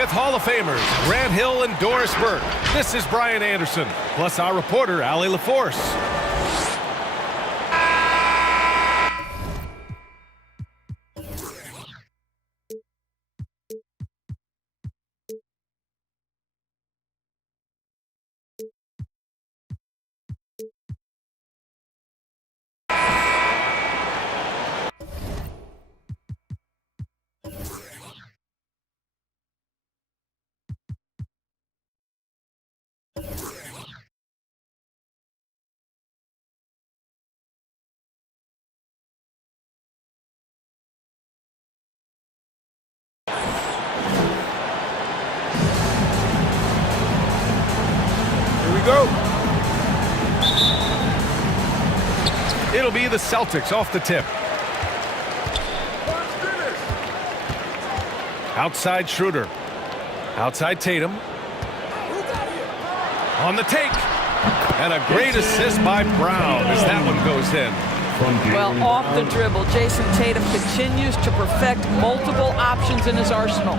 With Hall of Famers Grant Hill and Doris Burke, this is Brian Anderson, plus our reporter, Allie LaForce. Go. It'll be the Celtics off the tip. Outside Schroeder. Outside Tatum. On the take. And a great assist by Brown as that one goes in. Well, off the dribble, Jason Tatum continues to perfect multiple options in his arsenal.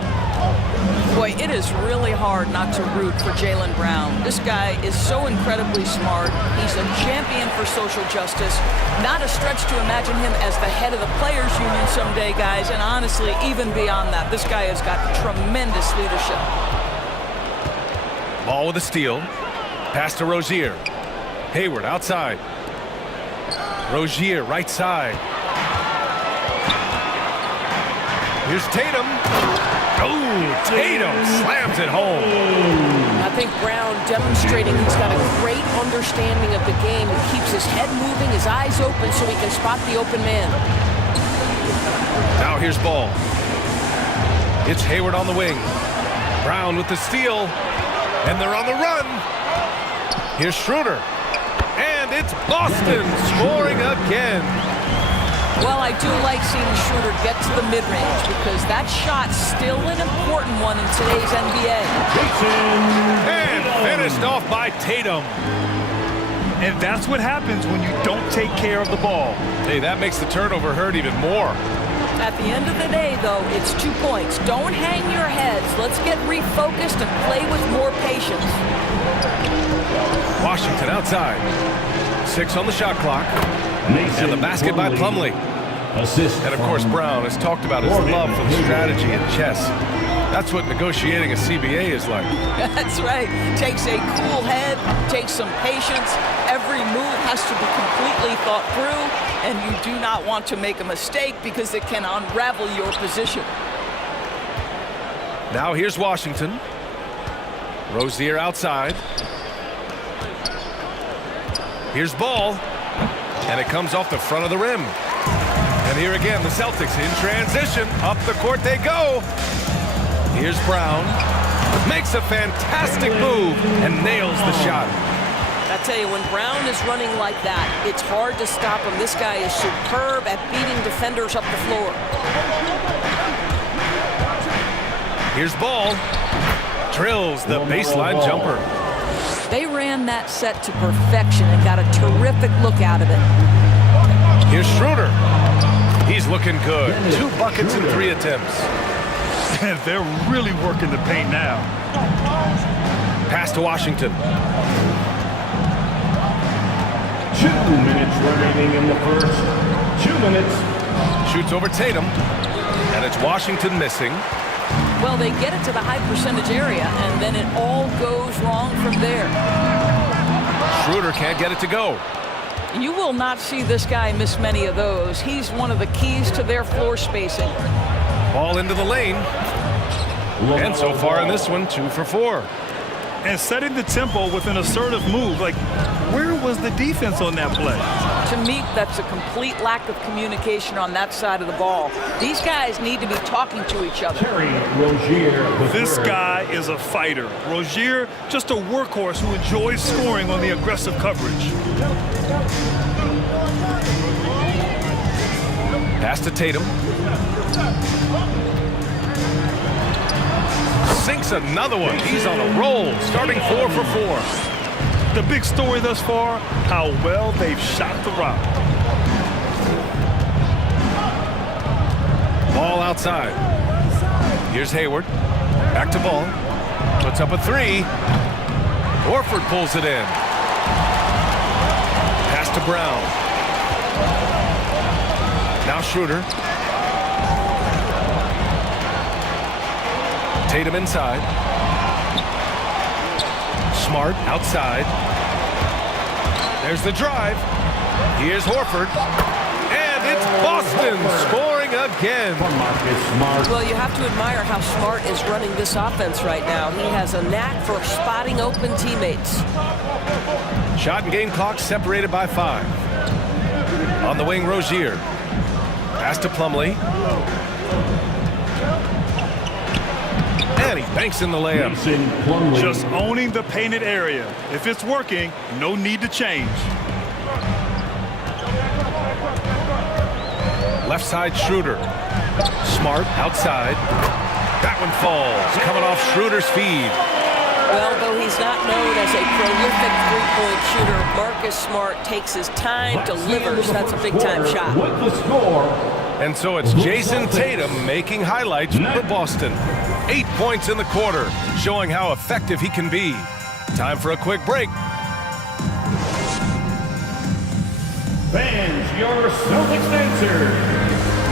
Boy, it is really hard not to root for Jaylen Brown. This guy is so incredibly smart. He's a champion for social justice. Not a stretch to imagine him as the head of the Players Union someday, guys. And honestly, even beyond that, this guy has got tremendous leadership. Ball with a steal. Pass to Rozier. Hayward outside. Rozier right side. Here's Tatum. Oh, Tatum slams it home. I think Brown demonstrating he's got a great understanding of the game. He keeps his head moving, his eyes open so he can spot the open man. Now here's Ball. It's Hayward on the wing. Brown with the steal. And they're on the run. Here's Schroeder. And it's Boston scoring again. Well, I do like seeing Schroeder get to the mid-range because that shot's still an important one in today's NBA. And finished off by Tatum. And that's what happens when you don't take care of the ball. Hey, that makes the turnover hurt even more. At the end of the day, though, it's 2 points. Don't hang your heads. Let's get refocused and play with more patience. Washington outside. 6 on the shot clock. And the basket by Plumlee. And of course, Brown has talked about his love for the strategy in chess. That's what negotiating a CBA is like. That's right. Takes a cool head, takes some patience. Every move has to be completely thought through, and you do not want to make a mistake because it can unravel your position. Now here's Washington. Rozier outside. Here's Ball. And it comes off the front of the rim. And here again, the Celtics in transition. Up the court they go. Here's Brown. Makes a fantastic move and nails the shot. I tell you, when Brown is running like that, it's hard to stop him. This guy is superb at beating defenders up the floor. Here's Ball. Drills the baseline jumper. They ran that set to perfection and got a terrific look out of it. Here's Schroeder. He's looking good. 2 buckets in 3 attempts. And they're really working the paint now. Pass to Washington. 2 minutes remaining in the first. 2 minutes. Shoots over Tatum. And it's Washington missing. Well, they get it to the high percentage area, and then it all goes wrong from there. Schroeder can't get it to go. You will not see this guy miss many of those. He's one of the keys to their floor spacing. Ball into the lane. And so far in this one, 2 for 4. And setting the tempo with an assertive move. Like, where was the defense on that play? To me, that's a complete lack of communication on that side of the ball. These guys need to be talking to each other. This guy is a fighter. Rozier, just a workhorse who enjoys scoring on the aggressive coverage. Pass to Tatum. Sinks another one. He's on a roll, starting 4 for 4. The big story thus far, how well they've shot the rock. Ball outside. Here's Hayward. Back to Ball. Puts up a three. Horford pulls it in. Pass to Brown. Now Schroeder. Tatum inside. Smart outside. There's the drive. Here's Horford. And it's Boston scoring again. Marcus Smart. Well, you have to admire how Smart is running this offense right now. He has a knack for spotting open teammates. Shot and game clock separated by 5. On the wing, Rozier. Pass to Plumlee. And he banks in the layup. Mason Plumlee. Just owning the painted area. If it's working, no need to change. Left side, Schroeder. Smart outside. That one falls. Coming off Schroeder's feed. Well, though he's not known as a prolific three-point shooter, Marcus Smart takes his time, delivers. That's a big-time shot. With the score. And so it's Jason Tatum making highlights for Boston. 8 points in the quarter, showing how effective he can be. Time for a quick break. Fans, your Celtics answer.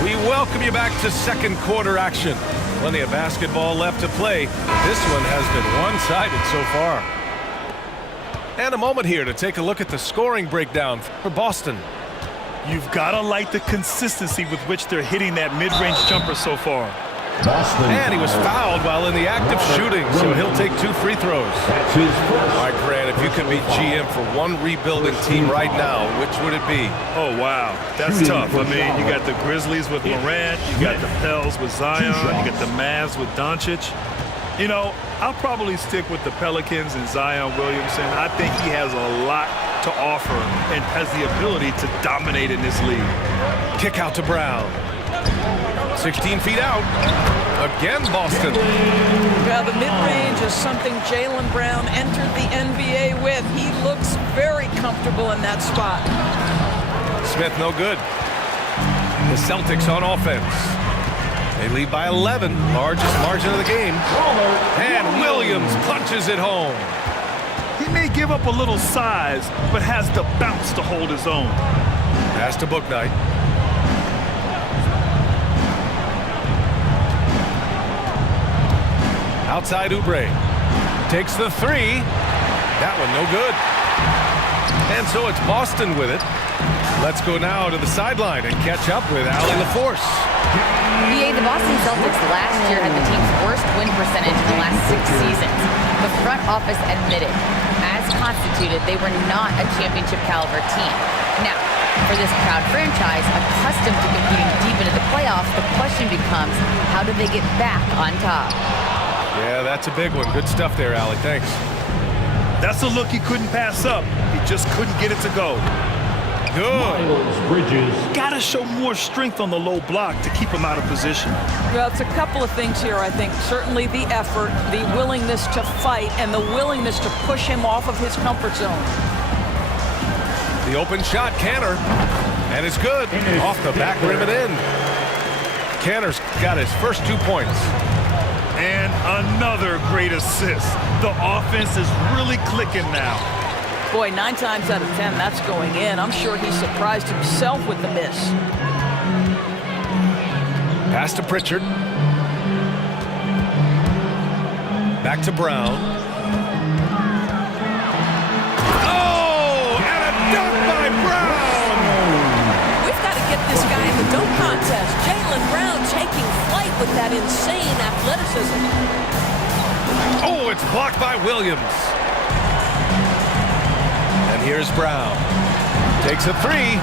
We welcome you back to second quarter action. Plenty of basketball left to play. This one has been one-sided so far. And a moment here to take a look at the scoring breakdown for Boston. You've got to like the consistency with which they're hitting that mid-range jumper so far. Boston. And he was fouled while in the act of shooting, so he'll take 2 free throws. That's his first. All right, Grant, if you could be GM for one rebuilding team right now, which would it be? Oh, wow. That's tough. I mean, you got the Grizzlies with Morant, you got the Pels with Zion, you got the Mavs with Doncic. You know, I'll probably stick with the Pelicans and Zion Williamson. I think he has a lot to offer and has the ability to dominate in this league. Kick out to Brown. 16 feet out. Again, Boston. Well, the mid-range is something Jaylen Brown entered the NBA with. He looks very comfortable in that spot. Smith no good. The Celtics on offense. They lead by 11, largest margin of the game. And Williams punches it home. He may give up a little size, but has the bounce to hold his own. Pass to Bouknight. Outside Oubre. Takes the three. That one no good. And so it's Boston with it. Let's go now to the sideline and catch up with Allie LaForce. BA, the Boston Celtics last year had the team's worst win percentage in the last 6 seasons. The front office admitted, as constituted, they were not a championship caliber team. Now, for this proud franchise, accustomed to competing deep into the playoffs, the question becomes, how do they get back on top? Yeah, that's a big one. Good stuff there, Allie. Thanks. That's a look he couldn't pass up. He just couldn't get it to go. Good. Miles Bridges. Got to show more strength on the low block to keep him out of position. Well, it's a couple of things here, I think. Certainly the effort, the willingness to fight, and the willingness to push him off of his comfort zone. The open shot, Kanter. And it's good. Off the back rim and in. Kanter's got his first 2 points. And another great assist. The offense is really clicking now. Boy, 9 times out of 10, that's going in. I'm sure he surprised himself with the miss. Pass to Pritchard. Back to Brown. Oh, and a dunk by Brown! We've got to get this guy in the dunk contest. Jaylen Brown taking flight with that insane athleticism. Oh, it's blocked by Williams. And here's Brown. Takes a three.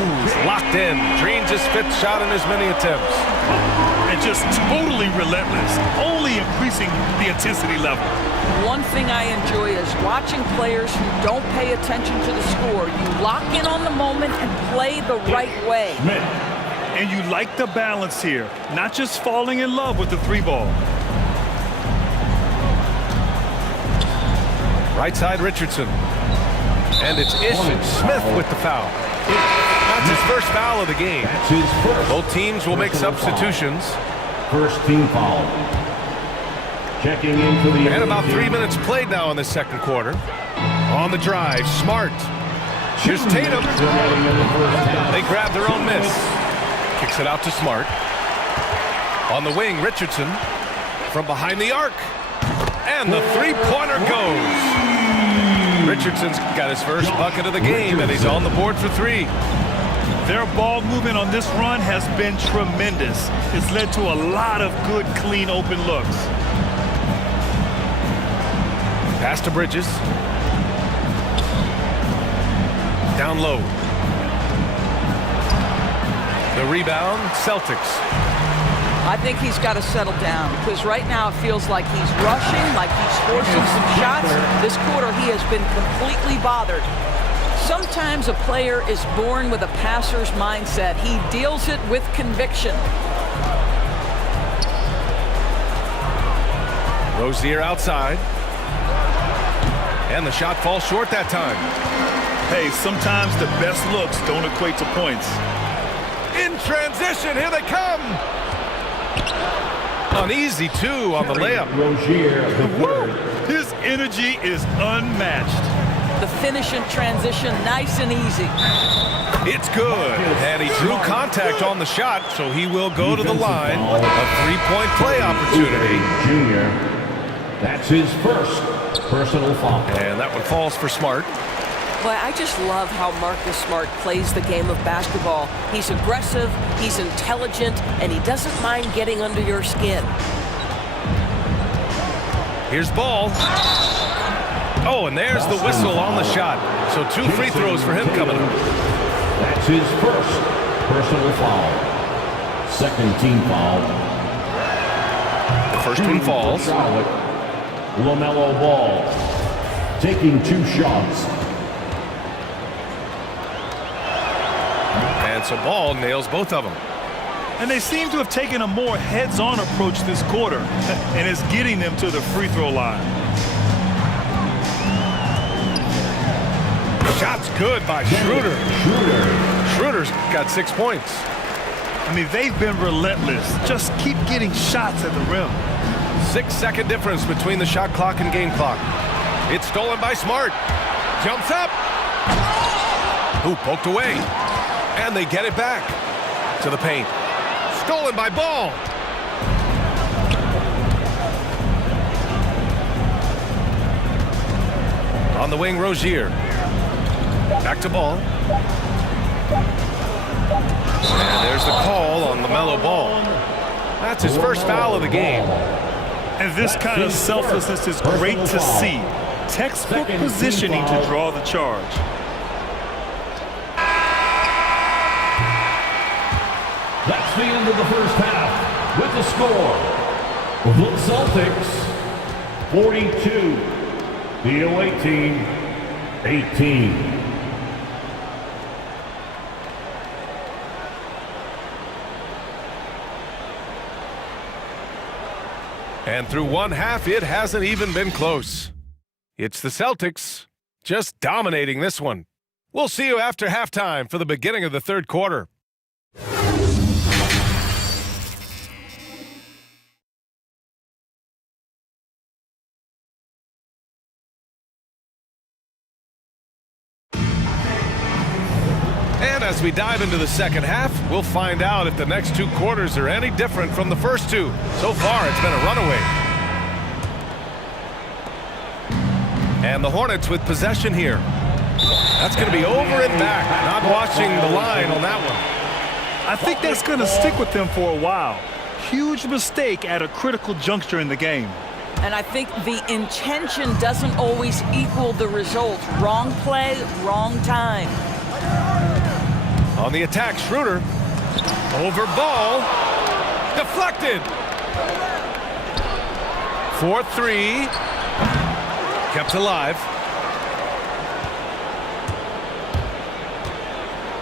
Ooh, he's locked in. Drains his 5th shot in as many attempts. And just totally relentless, only increasing the intensity level. One thing I enjoy is watching players who don't pay attention to the score. You lock in on the moment and play the right way. Smith. And you like the balance here, not just falling in love with the 3-ball. Right side, Richardson. And it's Ish Smith with the foul. That's his first foul of the game. That's his first. Both teams will make substitutions. First team foul. Checking in for the And about other 3 team. minutes played now in the second quarter. On the drive, Smart. Here's 2 Tatum. minutes remaining in the first half. They grab their own miss. Kicks it out to Smart. On the wing, Richardson from behind the arc. And the three-pointer goes. Richardson's got his first bucket of the game, and he's on the board for 3. Their ball movement on this run has been tremendous. It's led to a lot of good, clean, open looks. Pass to Bridges. Down low. The rebound, Celtics. I think he's got to settle down because right now it feels like he's rushing, like he's forcing some shots. This quarter he has been completely bothered. Sometimes a player is born with a passer's mindset. He deals it with conviction. Rozier outside. And the shot falls short that time. Hey, sometimes the best looks don't equate to points. In transition, here they come. An easy 2 on the layup. Rozier, the third. His energy is unmatched. The finish in transition, nice and easy. It's good. And he drew contact on the shot, so he will go to the line. A three-point play opportunity. Junior. That's his first personal foul. And that one falls for Smart. Boy, I just love how Marcus Smart plays the game of basketball. He's aggressive, he's intelligent, and he doesn't mind getting under your skin. Here's Ball. Oh, and there's the whistle on the shot. So 2 free throws for him coming up. That's his first personal foul. Second team foul. The first one falls. Charlotte. LaMelo Ball taking 2 shots. And so Ball nails both of them. And they seem to have taken a more heads-on approach this quarter, and it's getting them to the free throw line. Shot's good by Schroeder. Schroeder's got 6 points. I mean, they've been relentless. Just keep getting shots at the rim. 6-second difference between the shot clock and game clock. It's stolen by Smart. Jumps up. Ooh, poked away. And they get it back to the paint. Stolen by Ball. On the wing, Rozier. Back to Ball. And there's the call on LaMelo Ball. That's his first foul of the game. And this kind of selflessness is great to see. Textbook positioning to draw the charge. That's the end of the first half with the score. The Celtics 42, the away team 18. And through one half, it hasn't even been close. It's the Celtics just dominating this one. We'll see you after halftime for the beginning of the third quarter. And as we dive into the second half, we'll find out if the next 2 quarters are any different from the first 2. So far, it's been a runaway. And the Hornets with possession here. That's going to be over and back. Not watching the line on that one. I think that's going to stick with them for a while. Huge mistake at a critical juncture in the game. And I think the intention doesn't always equal the result. Wrong play, wrong time. On the attack, Schroeder. Over Ball. Deflected. 4-3. Kept alive.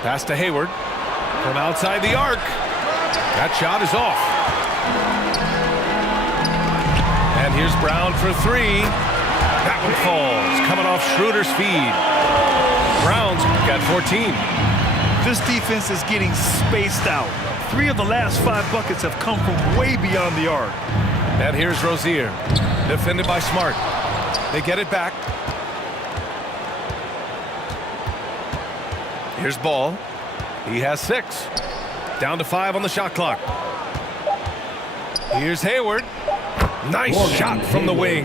Pass to Hayward. From outside the arc. That shot is off. And here's Brown for 3. That one falls. Coming off Schroeder's feed. Brown's got 14. This defense is getting spaced out. 3 of the last 5 buckets have come from way beyond the arc. And here's Rozier. Defended by Smart. They get it back. Here's Ball. He has 6. Down to 5 on the shot clock. Here's Hayward. Nice shot from the wing.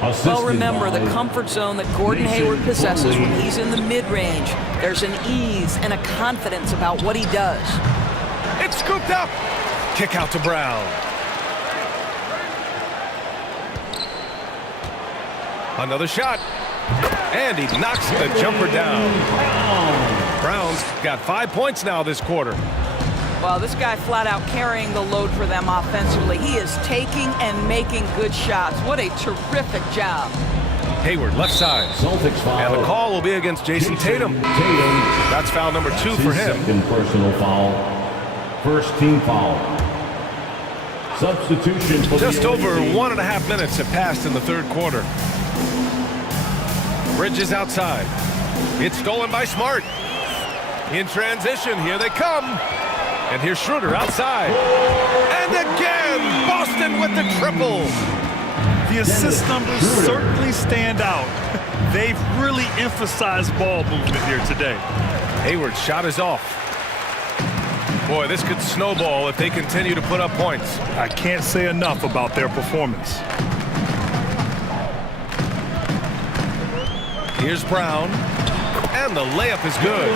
Well, remember the comfort zone that Gordon Hayward possesses when he's in the mid-range. There's an ease and a confidence about what he does. It's scooped up. Kick out to Brown. Another shot. And he knocks the jumper down. Brown's got 5 points now this quarter. Well, this guy flat out carrying the load for them offensively. He is taking and making good shots. What a terrific job. Hayward, left side. Celtics foul. And the call will be against Jason Tatum. That's foul number 2 for him. Second personal foul. First team foul. Substitution for Just the over team. 1.5 minutes have passed in the third quarter. Bridges outside. It's stolen by Smart. In transition, here they come. And here's Schroeder outside. And again, Boston with the triple. The assist numbers certainly stand out. They've really emphasized ball movement here today. Hayward's shot is off. Boy, this could snowball if they continue to put up points. I can't say enough about their performance. Here's Brown. And the layup is good.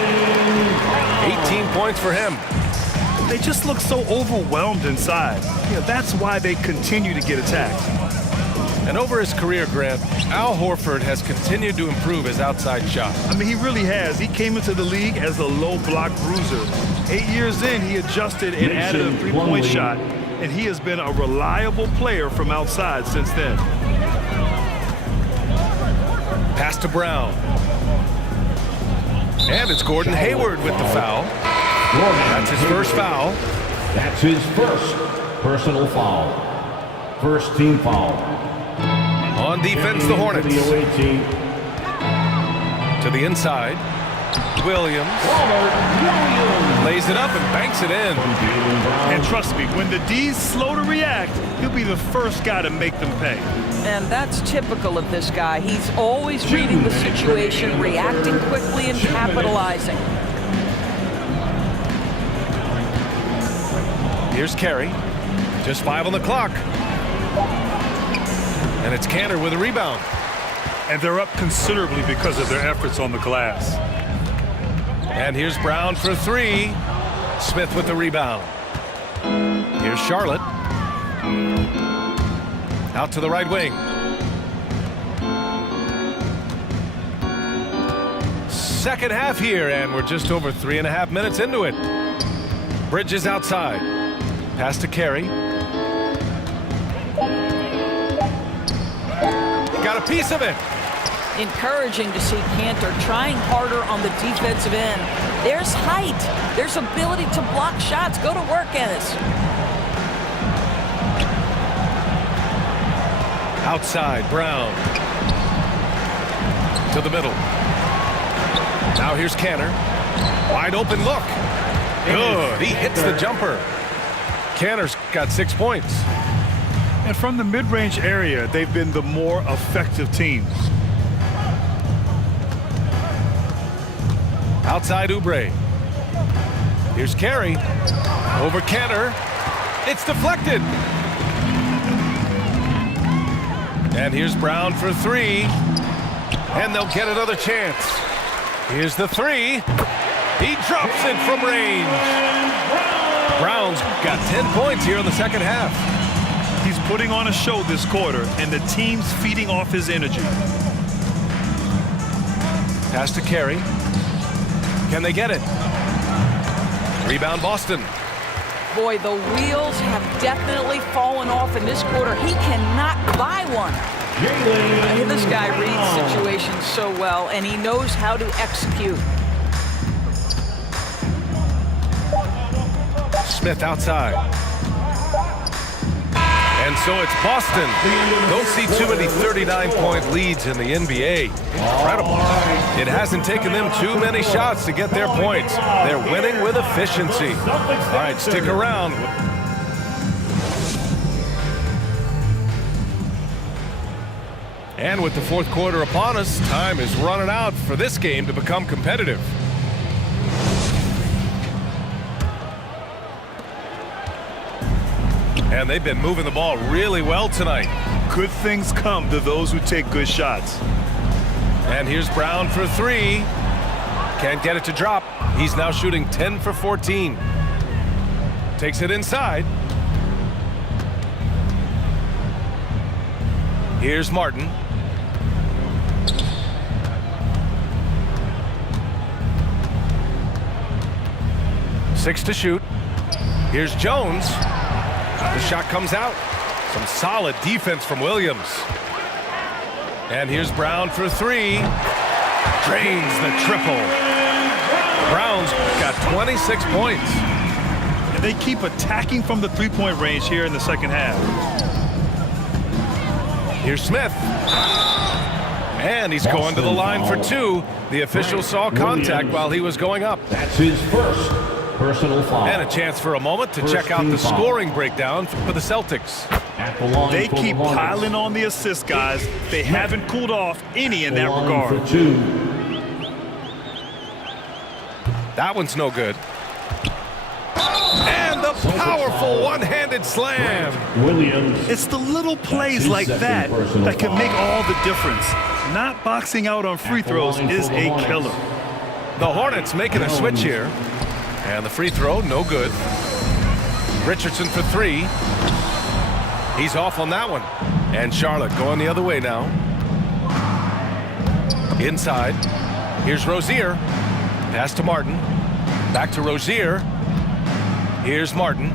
18 points for him. They just look so overwhelmed inside. That's why they continue to get attacked. And over his career, Grant, Al Horford has continued to improve his outside shot. I mean, he really has. He came into the league as a low block bruiser. 8 years in, he adjusted and added a three-point shot. And he has been a reliable player from outside since then. Pass to Brown. And it's Gordon Hayward with the foul. That's his first foul. That's his first personal foul. First team foul. On defense, the Hornets. To the away team. To the inside. Williams. Lays it up and banks it in. And trust me, when the D's slow to react, he'll be the first guy to make them pay. And that's typical of this guy. He's always reading the situation, reacting quickly and capitalizing. Here's Carey. Just 5 on the clock. And it's Kanter with a rebound. And they're up considerably because of their efforts on the glass. And here's Brown for 3. Smith with the rebound. Here's Charlotte. Out to the right wing. Second half here, and we're just over 3.5 minutes into it. Bridges outside. Pass to Carey. Got a piece of it. Encouraging to see Kanter trying harder on the defensive end. There's height. There's ability to block shots. Go to work, Ennis. Outside, Brown. To the middle. Now here's Kanter. Wide open look. Good. He hits the jumper. Kanter's got 6 points. And from the mid-range area, they've been the more effective team. Outside Oubre. Here's Carey. Over Kanter. It's deflected. And here's Brown for 3. And they'll get another chance. Here's the 3. He drops it from range. Brown's got 10 points here in the second half. He's putting on a show this quarter, and the team's feeding off his energy. Pass to Carey. Can they get it? Rebound Boston. Boy, the wheels have definitely fallen off in this quarter. He cannot buy one. And this guy reads situations so well, and he knows how to execute. Smith outside. And so it's Boston. Don't see too many 39-point leads in the NBA. Incredible. It hasn't taken them too many shots to get their points. They're winning with efficiency. All right, stick around. And with the fourth quarter upon us, time is running out for this game to become competitive. And they've been moving the ball really well tonight. Good things come to those who take good shots. And here's Brown for three. Can't get it to drop. He's now shooting 10 for 14. Takes it inside. Here's Martin. Six to shoot. Here's Jones. The shot comes out. Some solid defense from Williams. And here's Brown for three. Drains the triple. Brown's got 26 points. And they keep attacking from the three-point range here in the second half. Here's Smith. And he's going to the line for two. The official saw contact while he was going up. That's his first personal foul. And a chance for a moment to check out the scoring breakdown for the Celtics. At the line They for keep the Hornets. piling on the assists, guys. They haven't cooled off any in The that line regard. for two. That one's no good. And the powerful one-handed slam. Williams. It's the little plays his like second that personal that can foul. make all the difference. Not boxing out on free At the throws line is for the a Hornets. killer. The Hornets making a switch here. And the free throw, no good. Richardson for three. He's off on that one. And Charlotte going the other way now. Inside. Here's Rozier. Pass to Martin. Back to Rozier. Here's Martin.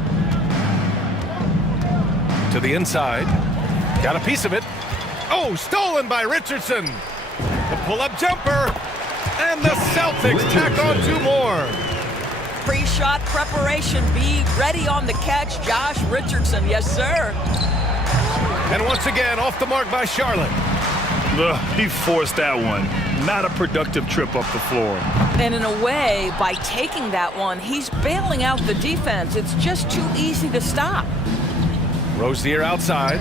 To the inside. Got a piece of it. Oh, stolen by Richardson. The pull-up jumper. And the Celtics tack on two more. Pre-shot preparation. Be ready on the catch. Josh Richardson. Yes, sir. And once again, off the mark by Charlotte. Ugh, he forced that one. Not a productive trip up the floor. And in a way, by taking that one, he's bailing out the defense. It's just too easy to stop. Rozier outside.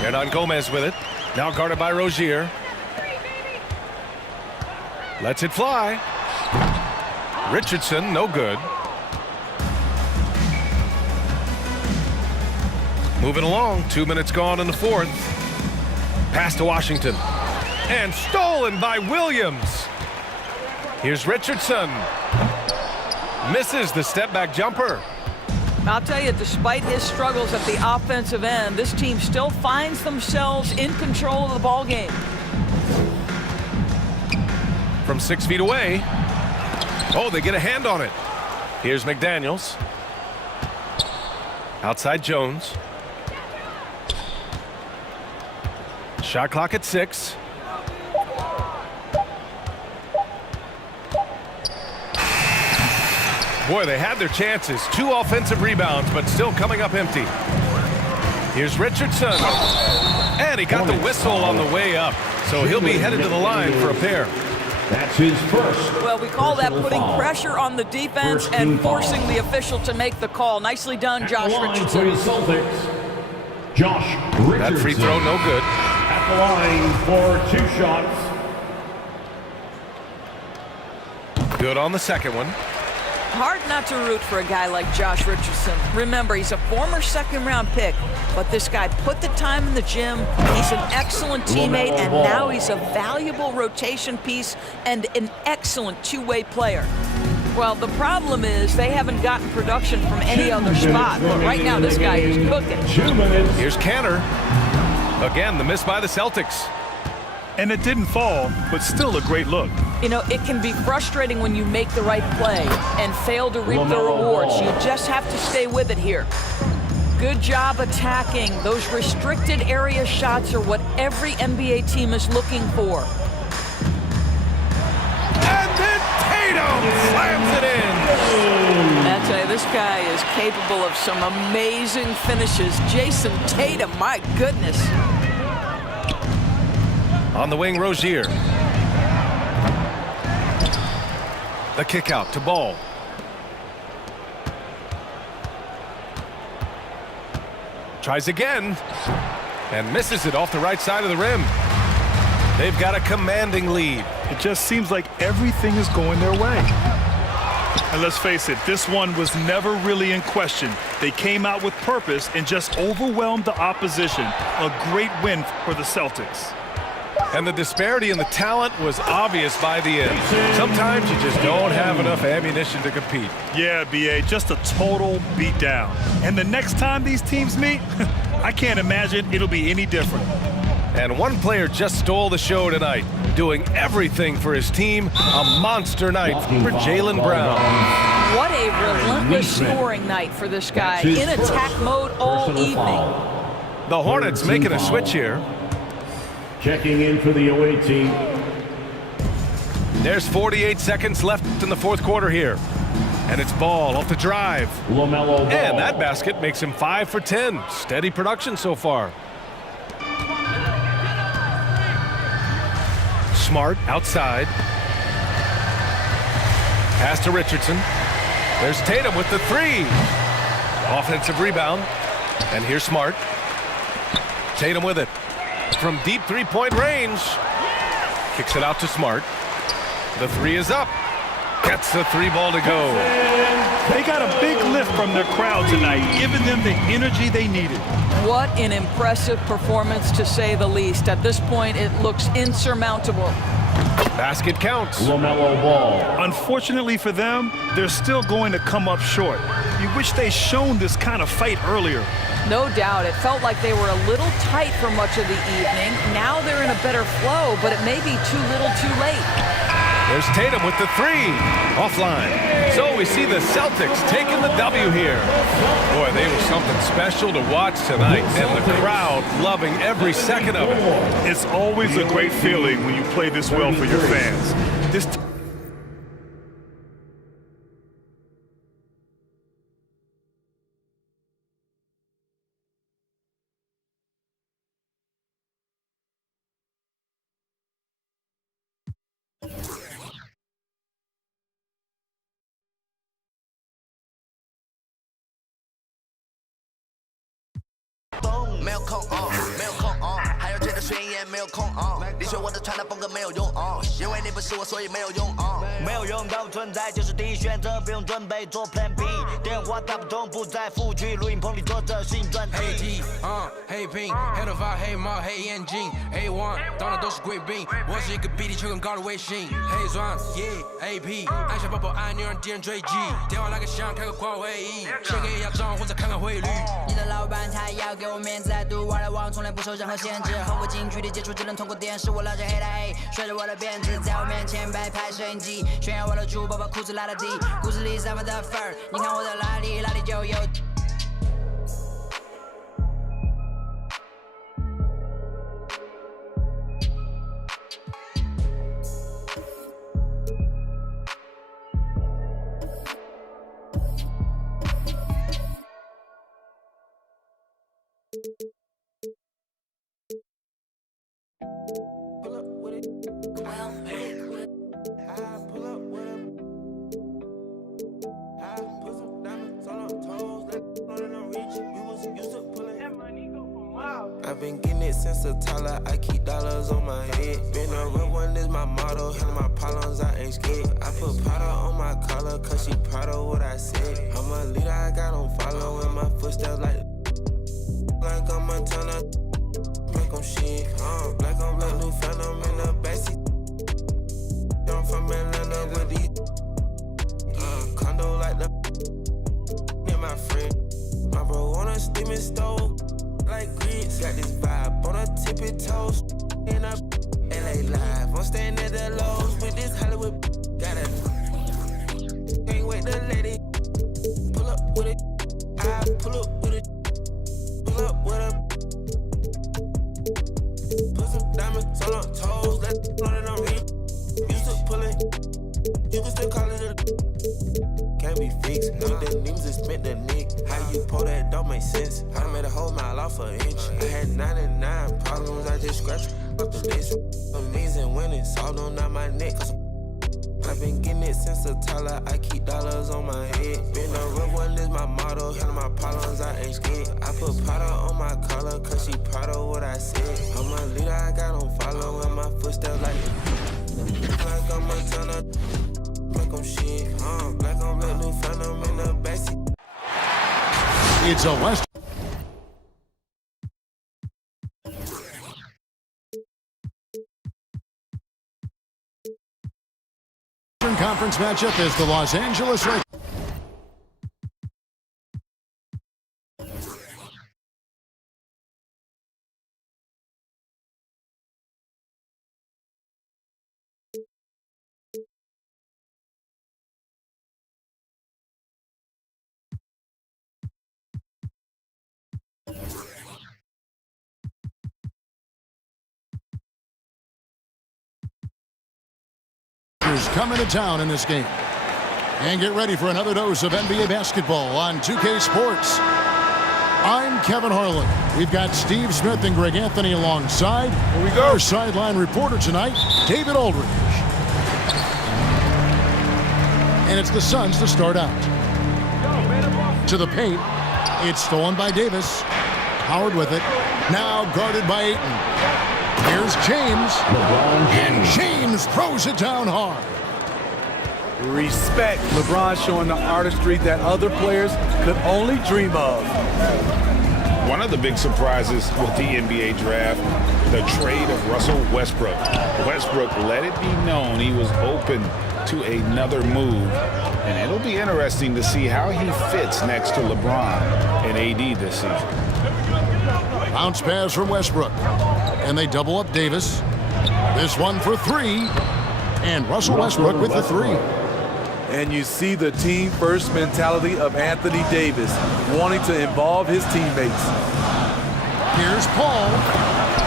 Hernan Gomez with it. Now guarded by Rozier. Lets it fly. Richardson, no good. Moving along, 2 minutes gone in the fourth. Pass to Washington. And stolen by Williams. Here's Richardson. Misses the step-back jumper. I'll tell you, despite his struggles at the offensive end, this team still finds themselves in control of the ball game. From 6 feet away. Oh, they get a hand on it. Here's McDaniels. Outside Jones. Shot clock at 6. Boy, they had their chances. 2 offensive rebounds, but still coming up empty. Here's Richardson. And he got the whistle on the way up. So he'll be headed to the line for a pair. That's his first. Well, we call that personal putting foul. pressure on the defense First and team foul. forcing the official to make the call. Nicely done, At Josh the line Richardson. for the Celtics, Josh Richardson. That free throw, no good. At the line for 2 shots. Good on the second one. Hard not to root for a guy like Josh Richardson. Remember, he's a former second-round pick, but this guy put the time in the gym. He's an excellent teammate, and now he's a valuable rotation piece and an excellent two-way player. Well, the problem is they haven't gotten production from any other spot, but right now this guy is cooking. 2 minutes. Here's Cantor. Again, the miss by the Celtics. And it didn't fall, but still a great look. You know, it can be frustrating when you make the right play and fail to reap the LaMelo rewards. Ball. You just have to stay with it here. Good job attacking. Those restricted area shots are what every NBA team is looking for. And then Tatum slams it in. I tell you, this guy is capable of some amazing finishes. Jason Tatum, my goodness. On the wing, Rozier. The kick out to Ball. Tries again. And misses it off the right side of the rim. They've got a commanding lead. It just seems like everything is going their way. And let's face it, this one was never really in question. They came out with purpose and just overwhelmed the opposition. A great win for the Celtics. And the disparity in the talent was obvious by the end. Sometimes you just don't have enough ammunition to compete. Yeah, B.A., just a total beatdown. And the next time these teams meet, I can't imagine it'll be any different. And one player just stole the show tonight, doing everything for his team. A monster night for Jaylen Brown. What a relentless scoring night for this guy. In attack mode all evening. The Hornets making a switch here. Checking in for the away team. There's 48 seconds left in the fourth quarter here. And it's Ball off the drive. LaMelo Ball. And that basket makes him 5 for 10. Steady production so far. Smart outside. Pass to Richardson. There's Tatum with the three. Offensive rebound. And here's Smart. Tatum with it. From deep three-point range. Kicks it out to Smart. The three is up. Gets the three ball to go. They got a big lift from their crowd tonight, giving them the energy they needed. What an impressive performance, to say the least. At this point, it looks insurmountable. Basket counts. LaMelo Ball. Unfortunately for them, they're still going to come up short. You wish they'd shown this kind of fight earlier. No doubt. It felt like they were a little tight for much of the evening. Now they're in a better flow, but it may be too little too late. There's Tatum with the three. Offline. So we see the Celtics taking the W here. Boy, they were something special to watch tonight, and the crowd loving every second of it. It's always a great feeling when you play this well for your fans. This Hey Ping， 黑头发，黑猫，黑眼睛 ，A1 当然都是贵宾，我是一个比你球更高的微信，黑钻，AP， 按下抱抱按钮让敌人追击，电话来个响，开个跨会议，先给压账或者看看汇率。你的老板他要给我面子，爱读玩来往，从来不受任何限制，和我近距离接触只能通过电视，我拉着黑的黑，甩着我的辫子，在我面前摆拍摄影机，炫耀我的珠宝，把裤子拉得低，故事里散发的粉儿，你看我的哪里，哪里就有。Pull up with it. I pull up with it. I put some diamonds on her toes, let them reach. We was used to pulling that money go for miles. I've been getting it since a toddler. I keep dollars on my head. Been a real one is my motto. Handle my problems, I ain't scared. I put powder on my collar, cause she proud of what I said. I'm a leader, I got on following my footsteps like I'm Montana. Make them shit. Black on black, new phantom in the backseat. I'm from Atlanta with these. Condo like the. And my friend. My bro on a steaming stove. Like grits. Got this vibe on a tippy toes. In a LA live. I'm staying at the lows with this Hollywood. Got it. Can't wait to let it. Pull up with it. I pull up with it. Pull up with it. Put some diamonds on her toes, let it know that I'm real. Used to pull it, you can still call it a. Can't be fixed, with the names and spent the nick. How you pull that don't make sense. I made a whole mile off an inch. I had 99 problems, I just scratched off the list. Amazing winning, solved on out my neck. I've been getting it since a toddler, I keep dollars on my head. Been a real one is my motto, handle my problems, I ain't scared. I put powder on my collar, cause she proud of what I said. I'm a leader, I got on following my my footsteps like I'm a ton of like I'm shit. Like I'm a new phantom in the backseat. It's a Western Conference matchup as the Los Angeles Lakers. Coming to town in this game. And get ready for another dose of NBA basketball on 2K Sports. I'm Kevin Harlan. We've got Steve Smith and Greg Anthony alongside. Here we go. Our sideline reporter tonight, David Aldridge. And it's the Suns to start out. To the paint. It's stolen by Davis. Howard with it. Now guarded by Ayton. Here's James. And James throws it down hard. Respect. LeBron showing the artistry that other players could only dream of. One of the big surprises with the NBA draft, the trade of Russell Westbrook. Westbrook let it be known he was open to another move, and it'll be interesting to see how he fits next to LeBron and AD this season. Bounce pass from Westbrook, and they double up Davis. This one for three, and Russell Westbrook with the three. And you see the team-first mentality of Anthony Davis, wanting to involve his teammates. Here's Paul.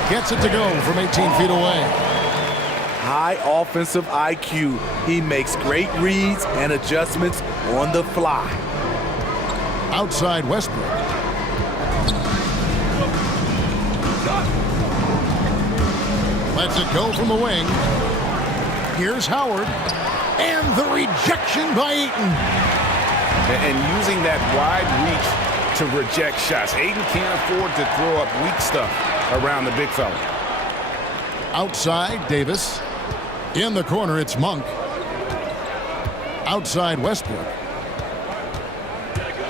Gets it to go from 18 feet away. High offensive IQ. He makes great reads and adjustments on the fly. Outside Westbrook. Lets it go from the wing. Here's Howard. And the rejection by Ayton. And using that wide reach to reject shots. Ayton can't afford to throw up weak stuff around the big fella. Outside, Davis. In the corner, it's Monk. Outside, Westbrook.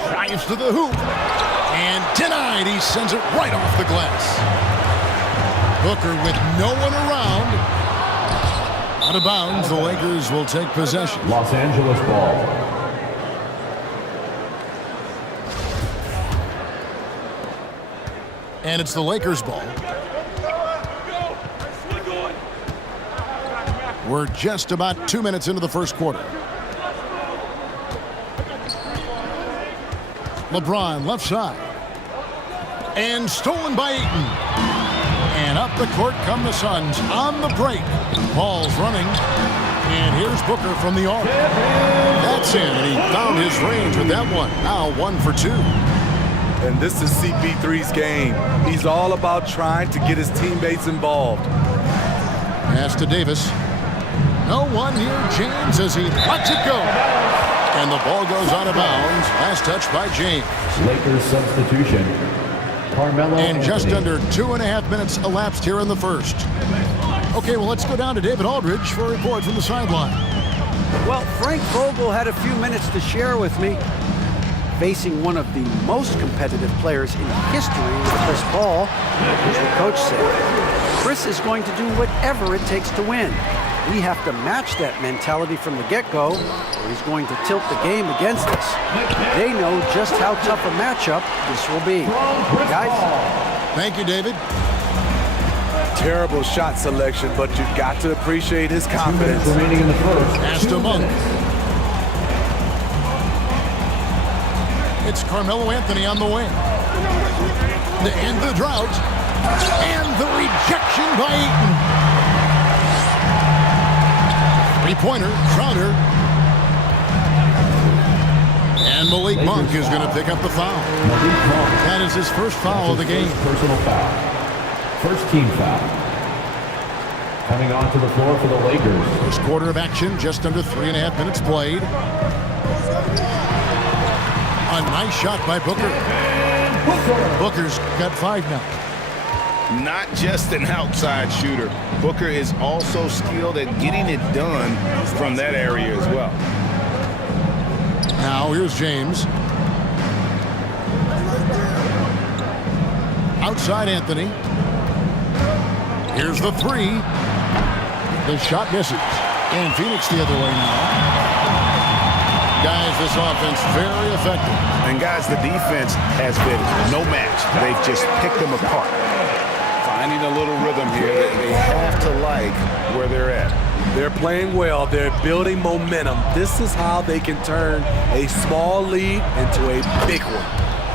Drives to the hoop. And denied. He sends it right off the glass. Booker with no one around. Out of bounds, the Lakers will take possession. Los Angeles ball. And it's the Lakers ball. We're just about 2 minutes into the first quarter. LeBron left side. And stolen by Ayton. And up the court come the Suns on the break. Ball's running. And here's Booker from the arc. That's in, and he found his range with that one. Now 1 for 2. And this is CP3's game. He's all about trying to get his teammates involved. Pass to Davis. No one near James as he lets it go. And the ball goes out of bounds. Last touch by James. Lakers substitution. Carmelo and just Anthony. under 2.5 minutes elapsed here in the first. Okay, well, let's go down to David Aldridge for a report from the sideline. Well, Frank Vogel had a few minutes to share with me. Facing one of the most competitive players in history with Chris Paul, as the coach said, Chris is going to do whatever it takes to win. We have to match that mentality from the get-go, or he's going to tilt the game against us. They know just how tough a matchup this will be. Guys? Thank you, David. Terrible shot selection, but you've got to appreciate his confidence. 2 minutes remaining in the first. Pass to Monk. It's Carmelo Anthony on the wing. To end the drought. And the rejection by Ayton. Three-pointer, Crowder. And Malik Monk is going to pick up the foul. That is his first foul of the game. Personal foul. First team foul. Coming onto the floor for the Lakers. First quarter of action, just under 3.5 minutes played. A nice shot by Booker. Booker's got 5 now. not just an outside shooter. Booker is also skilled at getting it done from that area as well. Now here's James. Outside Anthony. Here's the three. The shot misses. And Phoenix the other way now. Guys, this offense very effective. And guys, the defense has been no match. They've just picked them apart. Finding a little rhythm here. They have to like where they're at. They're playing well. They're building momentum. This is how they can turn a small lead into a big one.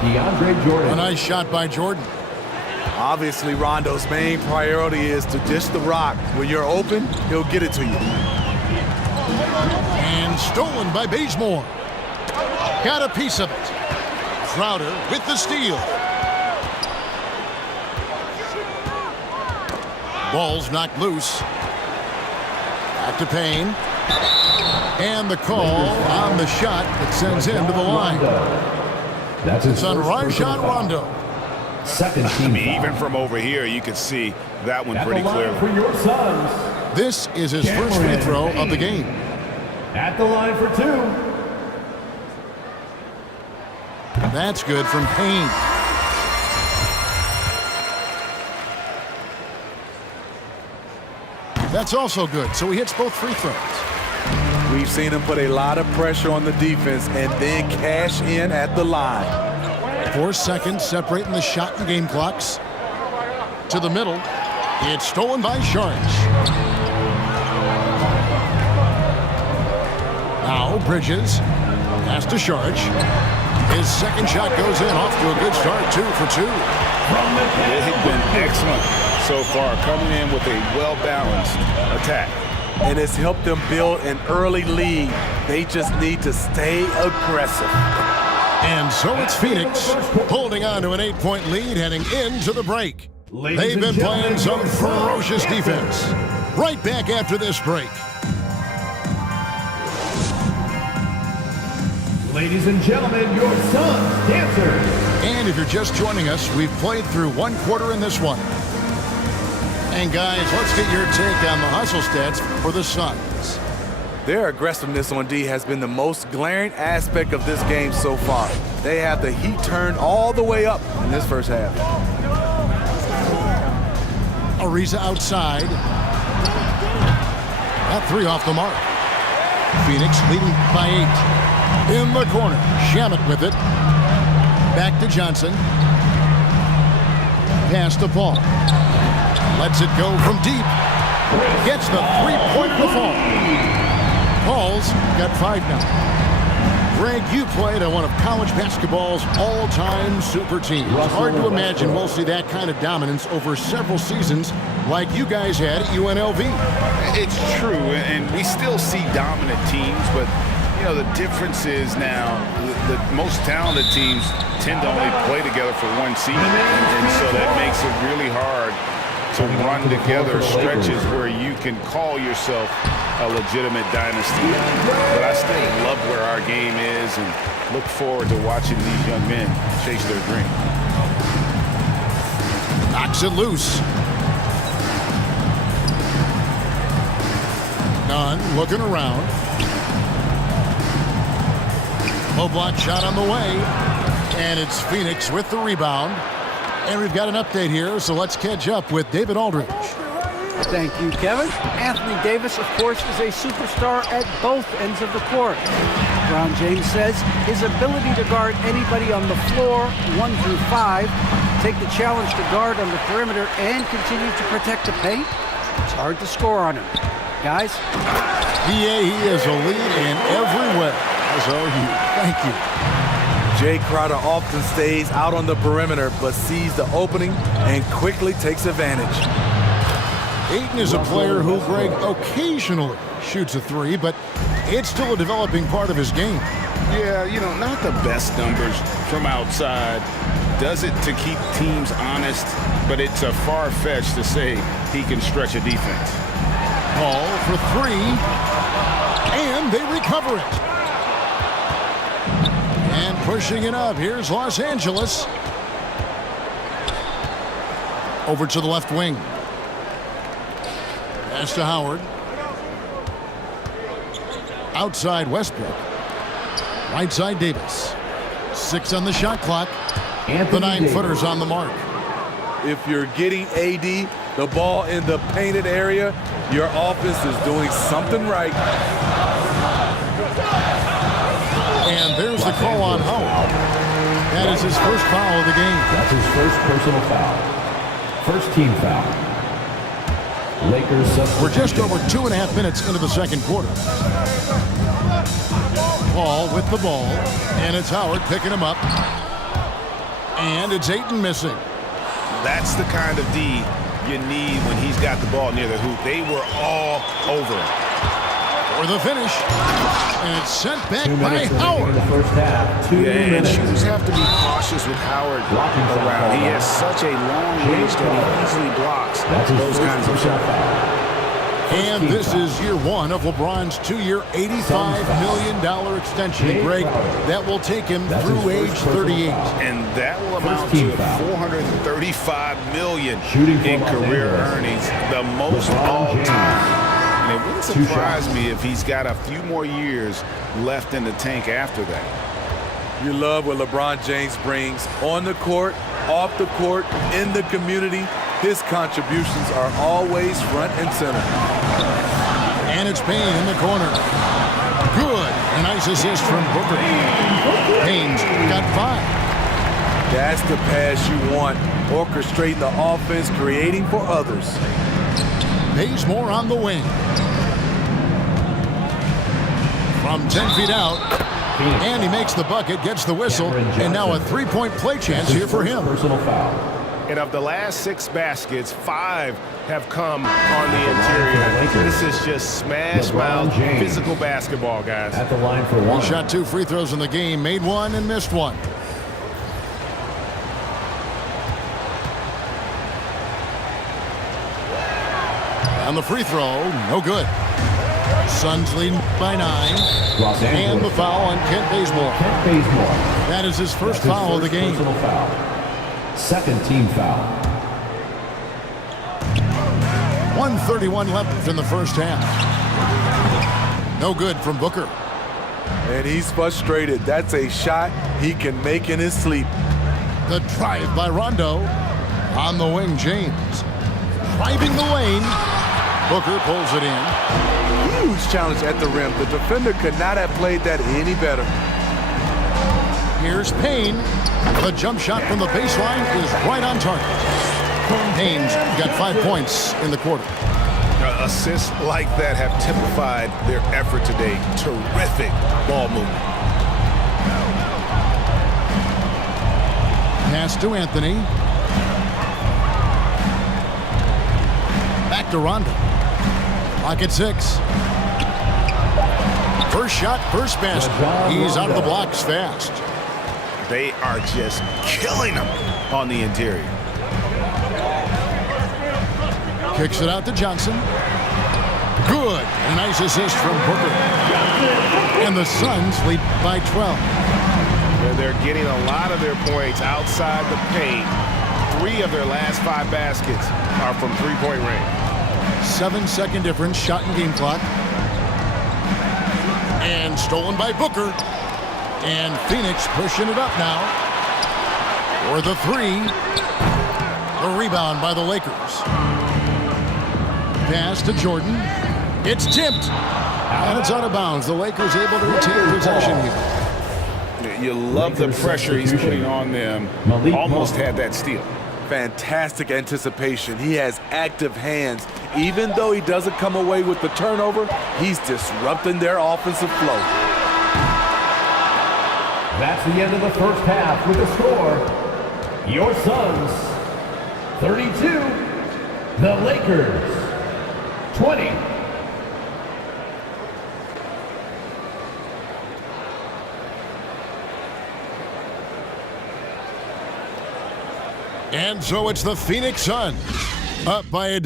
DeAndre Jordan. A nice shot by Jordan. Obviously, Rondo's main priority is to dish the rock. When you're open, he'll get it to you. And stolen by Bazemore. Got a piece of it. Crowder with the steal. Ball's knocked loose. Back to Payne. And the call on the shot that sends him to the line. It's on Rajon Rondo. Second team. I mean, even from over here, you can see that one pretty clearly. For your Suns. This is his first free throw of the game. At the line for two. That's good from Payne. That's also good, so he hits both free throws. We've seen him put a lot of pressure on the defense and then cash in at the line. 4 seconds separating the shot and game clocks. To the middle. It's stolen by Sharks. Now Bridges. Pass to Sharks. His second shot goes in. Off to a good start. 2 for 2. They've been excellent so far, coming in with a well-balanced attack. And it's helped them build an early lead. They just need to stay aggressive. And so it's Phoenix holding on to an 8-point lead heading into the break. They've been playing some ferocious defense. Right back after this break. Ladies and gentlemen, your Suns dancers. And if you're just joining us, we've played through 1 quarter in this one. And guys, let's get your take on the hustle stats for the Suns. Their aggressiveness on D has been the most glaring aspect of this game so far. They have the heat turned all the way up in this first half. Ariza outside. That 3 off the mark. Phoenix leading by 8. In the corner, Shamet with it. Back to Johnson. Pass to Paul. Lets it go from deep. Gets the 3-point to fall. Paul's got 5 now. Greg, you played on one of college basketball's all-time super teams. Hard to imagine we'll see that kind of dominance over several seasons like you guys had at UNLV. It's true, and we still see dominant teams, but you know, the difference is now the most talented teams tend to only play together for one season, and so that makes it really hard to run together stretches where you can call yourself a legitimate dynasty. But I still love where our game is and look forward to watching these young men chase their dream. Knocks it loose. Nunn looking around. Low block shot on the way. And it's Phoenix with the rebound. And we've got an update here, so let's catch up with David Aldridge. Thank you, Kevin. Anthony Davis, of course, is a superstar at both ends of the court. LeBron James says his ability to guard anybody on the floor, 1 through 5, take the challenge to guard on the perimeter, and continue to protect the paint, it's hard to score on him. Guys? He is a lead in every way, as are you. Thank you. Jay Crowder often stays out on the perimeter, but sees the opening and quickly takes advantage. Ayton is a player who, Greg, occasionally shoots a 3, but it's still a developing part of his game. Yeah, you know, not the best numbers from outside. Does it to keep teams honest, but it's a far-fetched to say he can stretch a defense. Ball for 3, and they recover it. And pushing it up, here's Los Angeles. Over to the left wing. Pass to Howard. Outside Westbrook. Right side Davis. 6 on the shot clock. The 9-footer's on the mark. If you're getting AD the ball in the painted area, your offense is doing something right. And there's the call on Howard. That is his first foul of the game. That's his first personal foul. First team foul. Lakers substitution. We're just over 2.5 minutes into the second quarter. Paul with the ball, and it's Howard picking him up. And it's Ayton missing. That's the kind of D you need when he's got the ball near the hoop. They were all over it. For the finish. And it's sent back by Howard. In the first half. 2 minutes. And shooters have to be cautious with Howard around. He has such a long reach that he easily blocks those kinds of shots. And this is year 1 of LeBron's 2-year, $85 million extension, Greg. That will take him through age 38. And that will amount to $435 million in career earnings, the most all time. And it wouldn't surprise me if he's got a few more years left in the tank after that. You love what LeBron James brings on the court, off the court, in the community. His contributions are always front and center. And it's Payne in the corner. Good. A nice assist from Booker. Payne's got 5. That's the pass you want. Orchestrating the offense, creating for others. Bazemore on the wing. From 10 feet out. And he makes the bucket, gets the whistle, and now a 3-point play chance here for him. Personal foul. And of the last 6 baskets, 5 have come on the interior. This is just smash-mouth physical basketball, guys. At the line for 1. He shot 2 free throws in the game, made 1 and missed 1. On the free throw, no good. Suns leading by 9. And the foul on Kent Bazemore. Kent Bazemore. That is his first foul of the game. Personal foul. Second team foul. 1:31 left in the first half. No good from Booker. And he's frustrated. That's a shot he can make in his sleep. The drive by Rondo. On the wing, James. Driving the lane. Booker pulls it in. Huge challenge at the rim. The defender could not have played that any better. Here's Payne. The jump shot from the baseline is right on target. Payne's got 5 points in the quarter. Assists like that have typified their effort today. Terrific ball movement. Pass to Anthony. Back to Rondo. Clock at 6. First shot, first basket. He's out of the blocks fast. They are just killing them on the interior. Kicks it out to Johnson. Good. A nice assist from Booker. And the Suns lead by 12. They're getting a lot of their points outside the paint. 3 of their last 5 baskets are from three-point range. 7-second difference, shot and game clock. And stolen by Booker. And Phoenix pushing it up now. For the 3. The rebound by the Lakers. Pass to Jordan. It's tipped. And it's out of bounds. The Lakers able to retain possession here. You love the pressure he's putting on them. Almost had that steal. Fantastic anticipation. He has active hands. Even though he doesn't come away with the turnover, he's disrupting their offensive flow. That's the end of the first half with the score. Your Suns 32, the Lakers 20. And so it's the Phoenix Suns up by a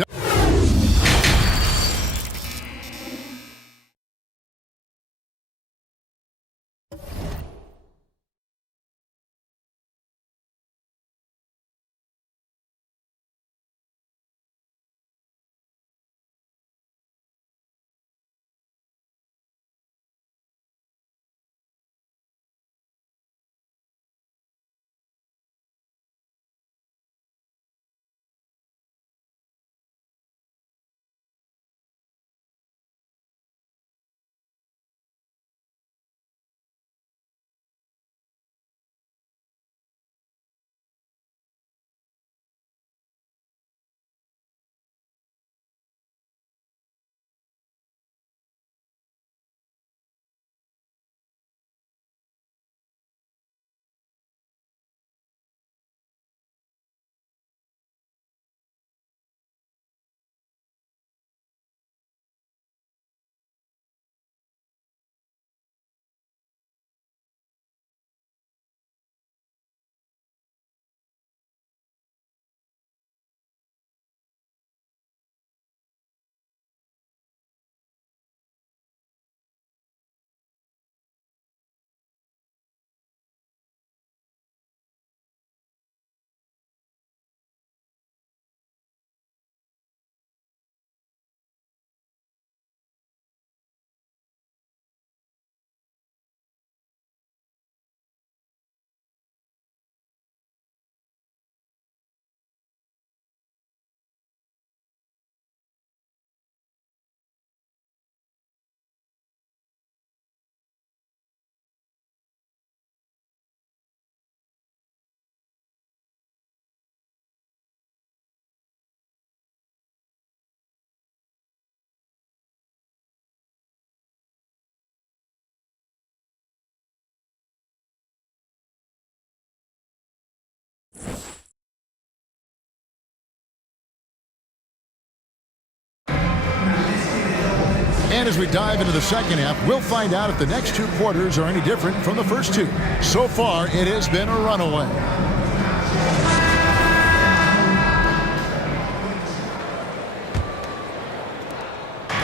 And as we dive into the second half, we'll find out if the next two quarters are any different from the first two. So far, it has been a runaway.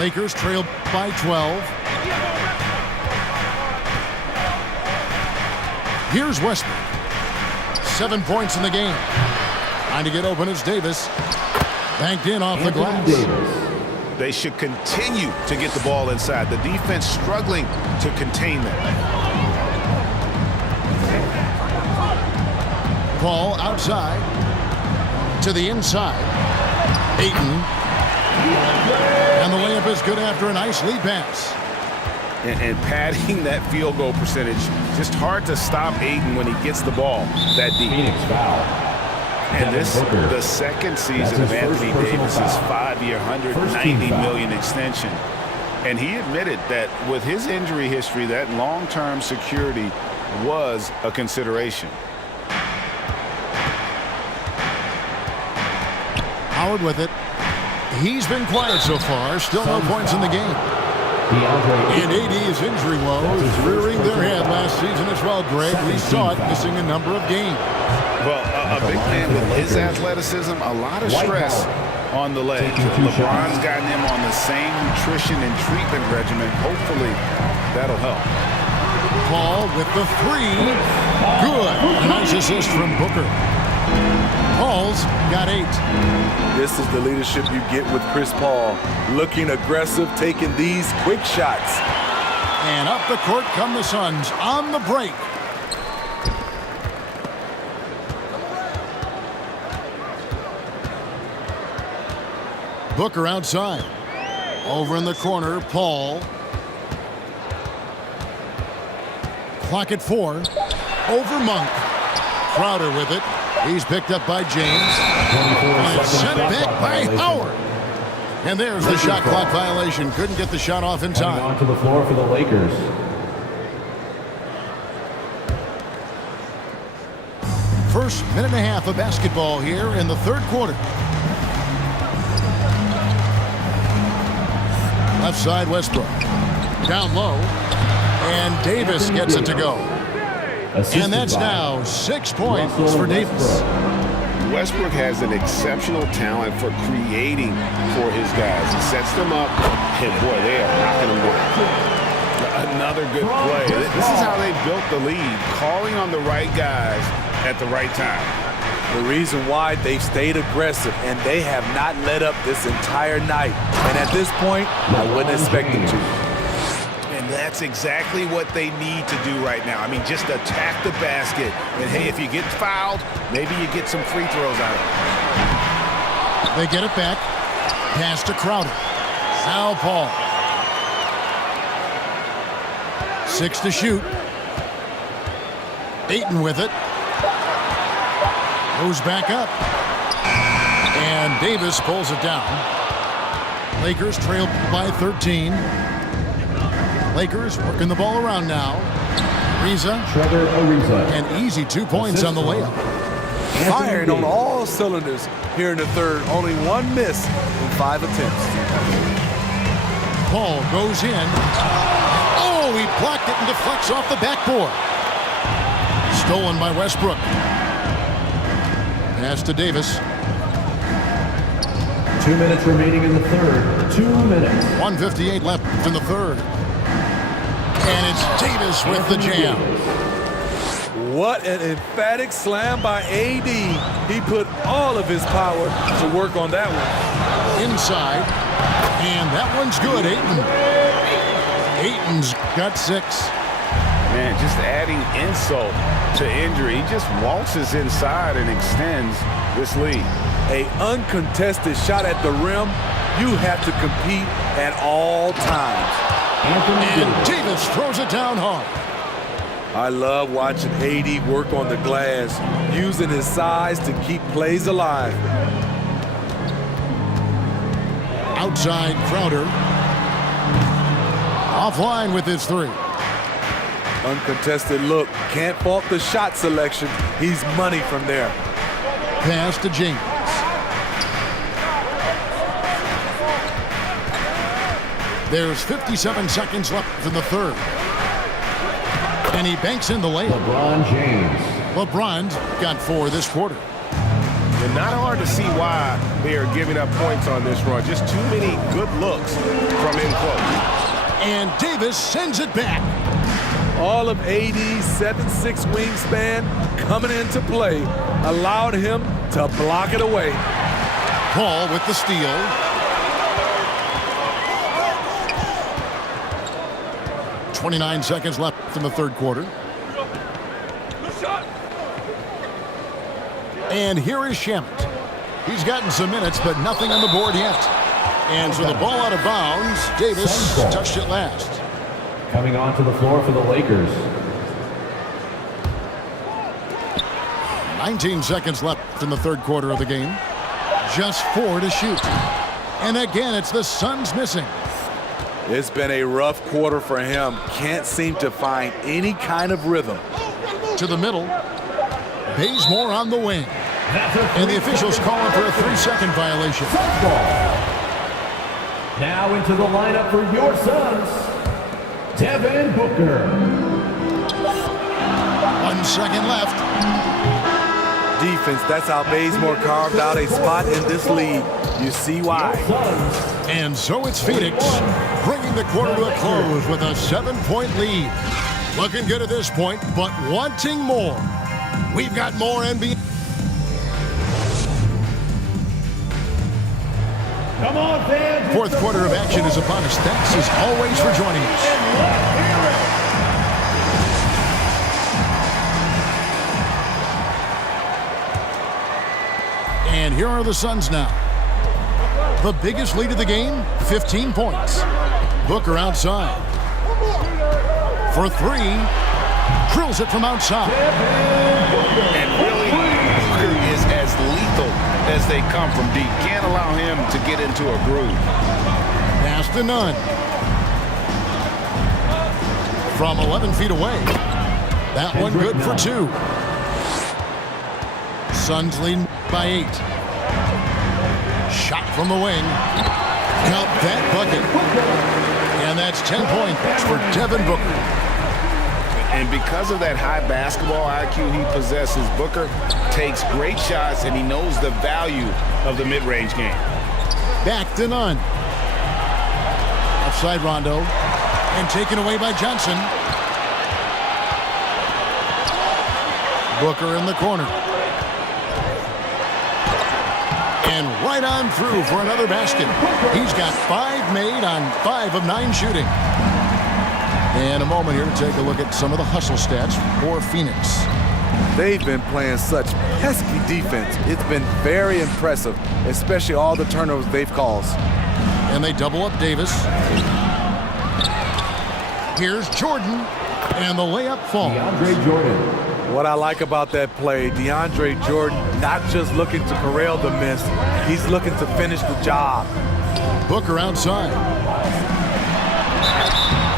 Lakers trail by 12. Here's Westbrook. 7 points in the game. Trying to get open is Davis. Banked in off the glass. They should continue to get the ball inside. The defense struggling to contain them. Ball outside. To the inside. Ayton. And the layup is good after a nice lead pass. And padding that field goal percentage. Just hard to stop Ayton when he gets the ball that deep. Phoenix foul. And this, the second season of Anthony Davis's 5-year, $190 million extension. And he admitted that with his injury history, that long-term security was a consideration. Howard with it. He's been quiet so far. Still no points in the game. And AD's injury woes rearing their head last season as well, Greg. We saw it missing a number of games. Well, a big man with his athleticism, a lot of stress on the leg. LeBron's gotten him on the same nutrition and treatment regimen. Hopefully, that'll help. Paul with the three. Good. A nice assist from Booker. Paul's got 8. This is the leadership you get with Chris Paul. Looking aggressive, taking these quick shots. And up the court come the Suns on the break. Booker outside. Over in the corner, Paul. Clock at 4. Over Monk. Crowder with it. He's picked up by James. And sent back by Howard. And there's the shot clock violation. Couldn't get the shot off in time. Onto the floor for the Lakers. First minute and a half of basketball here in the third quarter. Left side, Westbrook. Down low. And Davis gets it to go. And that's now 6 points for Davis. Westbrook has an exceptional talent for creating for his guys. He sets them up, and boy, they are knocking them down. Another good play. This is how they built the lead, calling on the right guys at the right time. The reason why they've stayed aggressive, and they have not let up this entire night. And at this point, I wouldn't expect them to. And that's exactly what they need to do right now. I mean, just attack the basket. And, hey, if you get fouled, maybe you get some free throws out of it. They get it back. Pass to Crowder. Now Paul. 6 to shoot. Ayton with it. Goes back up. And Davis pulls it down. Lakers trail by 13. Lakers working the ball around now. Trevor Ariza. An easy 2 points on the layup. Firing on all cylinders here in the third. Only one miss in 5 attempts. Paul goes in. Oh, he blocked it and deflects off the backboard. Stolen by Westbrook. Pass to Davis. 2 minutes remaining in the third. 2 minutes. 1:58 left in the third. And it's Davis with the jam. What an emphatic slam by AD. He put all of his power to work on that one. Inside. And that one's good, Ayton. Ayton's got 6. Man, just adding insult to injury. He just waltzes inside and extends this lead. An uncontested shot at the rim. You have to compete at all times. And Davis throws it down hard. I love watching AD work on the glass, using his size to keep plays alive. Outside Crowder. Offline with his 3. Uncontested look. Can't fault the shot selection. He's money from there. Pass to James. There's 57 seconds left in the third. And he banks in the layup. LeBron James. LeBron's got 4 this quarter. And not hard to see why they are giving up points on this run. Just too many good looks from in close. And Davis sends it back. All of AD's 7'6" wingspan coming into play allowed him to block it away. Paul with the steal. .29 seconds left in the third quarter. And here is Shamet. He's gotten some minutes, but nothing on the board yet. And so the ball out of bounds. Davis touched it last. Coming onto the floor for the Lakers. 19 seconds left in the third quarter of the game. Just 4 to shoot. And again, it's the Suns missing. It's been a rough quarter for him. Can't seem to find any kind of rhythm. To the middle. Bazemore on the wing. And the officials calling for a 3-second violation. Now into the lineup for your Suns, Devin Booker. 1 second left. Defense, that's how Bazemore carved out a spot in this league. You see why. And so it's Phoenix bringing the quarter to a close with a 7-point lead. Looking good at this point, but wanting more. We've got more NBA. Come on, fans. Fourth quarter of action is upon us. Thanks as always for joining us. And here are the Suns now. The biggest lead of the game, 15 points. Booker outside. For 3. Drills it from outside. And really, Booker is as lethal as they come from deep. Can't allow him to get into a groove. Pass to Nunn. From 11 feet away. That one good for 2. Suns lead by 8. Shot from the wing. Count that bucket. And that's 10 points for Devin Booker. And because of that high basketball IQ he possesses, Booker takes great shots, and he knows the value of the mid-range game. Back to Nunn. Outside Rondo. And taken away by Johnson. Booker in the corner. And right on through for another basket. He's got 5 made on 5 of 9 shooting. And a moment here to take a look at some of the hustle stats for Phoenix. They've been playing such pesky defense. It's been very impressive, especially all the turnovers they've caused. And they double up Davis. Here's Jordan. And the layup falls. DeAndre Jordan. What I like about that play, DeAndre Jordan not just looking to corral the miss, he's looking to finish the job. Booker outside.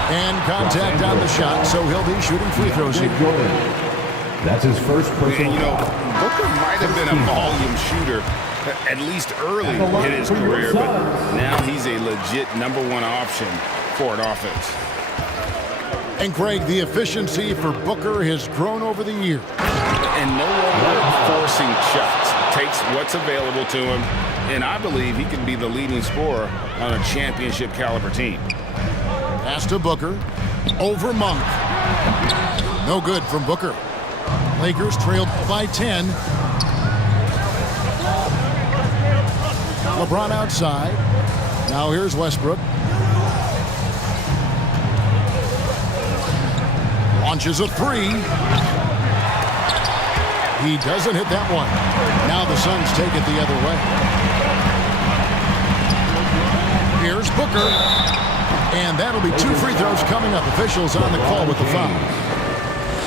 And contact on the shot, so he'll be shooting free throws here. That's his first personal. And, Booker might have been a volume shooter at least early in his career, but now he's a legit #1 option for an offense. And Craig, the efficiency for Booker has grown over the year. And no longer forcing shots. Takes what's available to him, and I believe he can be the leading scorer on a championship caliber team. Pass to Booker. Over Monk. No good from Booker. Lakers trailed by 10. LeBron outside. Now here's Westbrook. Launches a 3. He doesn't hit that one. Now the Suns take it the other way. Here's Booker. And that'll be 2 free throws coming up. Officials on the call with the foul.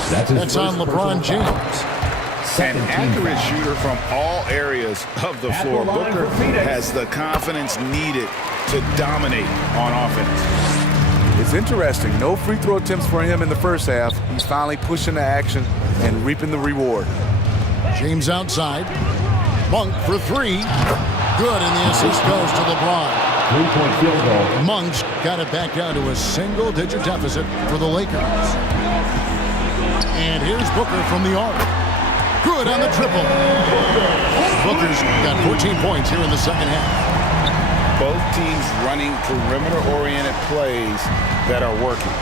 That's on LeBron James. An accurate shooter from all areas of the floor. Booker has the confidence needed to dominate on offense. It's interesting. No free throw attempts for him in the first half. He's finally pushing the action and reaping the reward. James outside. Monk for 3. Good, and the assist goes to LeBron. Three-point field goal. Monk's got it back down to a single-digit deficit for the Lakers. And here's Booker from the arc. Good on the triple. Booker's got 14 points here in the second half. Both teams running perimeter-oriented plays that are working.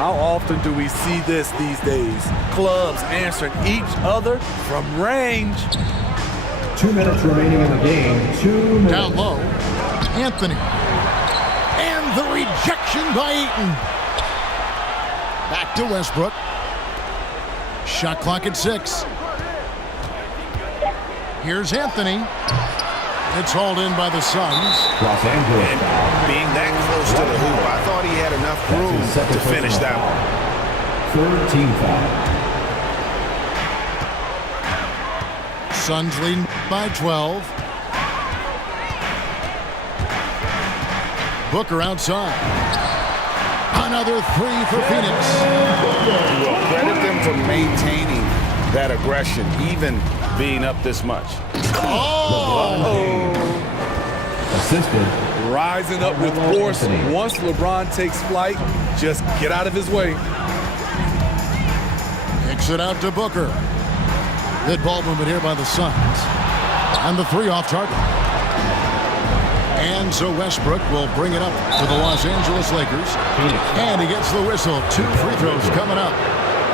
How often do we see this these days? Clubs answering each other from range. 2 minutes remaining in the game. 2 minutes. Down low, Anthony. And the rejection by Eaton. Back to Westbrook. Shot clock at 6. Here's Anthony. It's hauled in by the Suns. Los Angeles. And being that close to the hoop, I thought he had enough room to finish that one. Third team foul. Suns leading by 12. Booker outside. Another three for Phoenix. Well, credit them for maintaining that aggression, even being up this much. Assisted. Rising up with force. Once LeBron takes flight, just get out of his way. Kicks it out to Booker. Good ball movement here by the Suns. And the three off target. And so Westbrook will bring it up to the Los Angeles Lakers. And he gets the whistle. 2 free throws coming up.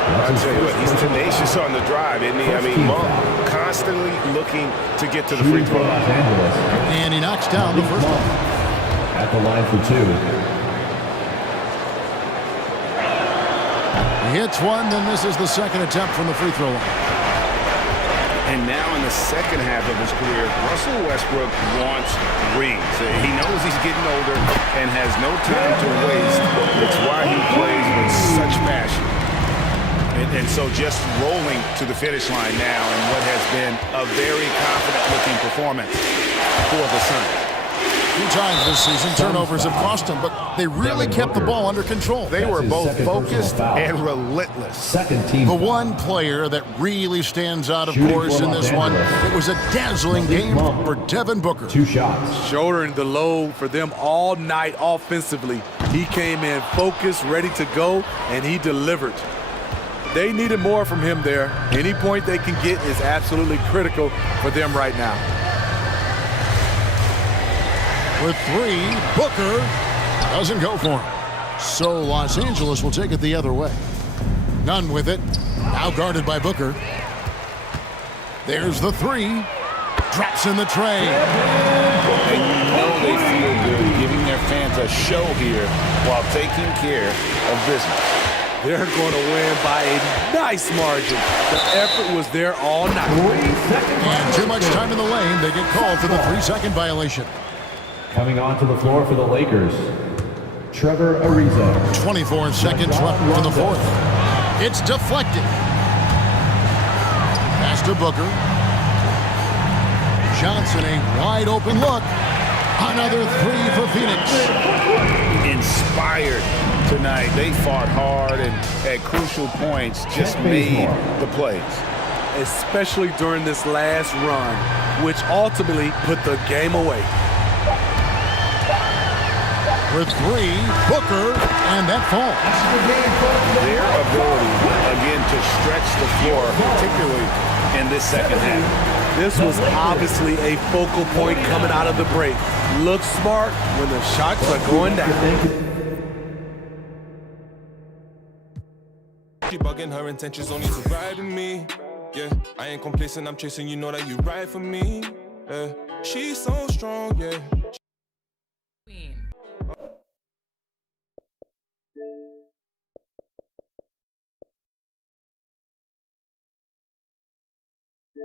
I'll tell you what, he's tenacious on the drive, isn't he? I mean, Monk constantly looking to get to the free throw line. And he knocks down the first one. At the line for 2. He hits one, then this is the second attempt from the free throw line. And now in the second half of his career, Russell Westbrook wants rings. He knows he's getting older and has no time to waste. It's why he plays with such passion. And so just rolling to the finish line now in what has been a very confident-looking performance for the Suns. 2 times this season, turnovers have cost them, but they really kept the ball under control. They were both focused and relentless. Second team. The one player that really stands out, of course, in this one, it was a dazzling game for Devin Booker. 2 shots. Shouldering the load for them all night offensively. He came in focused, ready to go, and he delivered. They needed more from him there. Any point they can get is absolutely critical for them right now. With 3, Booker doesn't go for him. So Los Angeles will take it the other way. Nunn with it. Now guarded by Booker. There's the 3. Drops in the tray. And you know they feel good giving their fans a show here while taking care of business. They're going to win by a nice margin. The effort was there all night. And too much time in the lane. They get called for the 3-second violation. Coming onto the floor for the Lakers, Trevor Ariza. 24 seconds left in the fourth. It's deflected. Pass to Booker. Johnson, a wide open look. Another 3 for Phoenix. Inspired tonight. They fought hard and at crucial points just made the plays. Especially during this last run, which ultimately put the game away. With 3, Booker, and that falls. Their ability, again, to stretch the floor, particularly in this second half. This was obviously a focal point coming out of the break. Look smart when the shots are going down. Keep bugging, her intentions only to ride with me. Yeah, I ain't complacent, I'm chasing, you know that you ride for me. Yeah, she's so strong, yeah.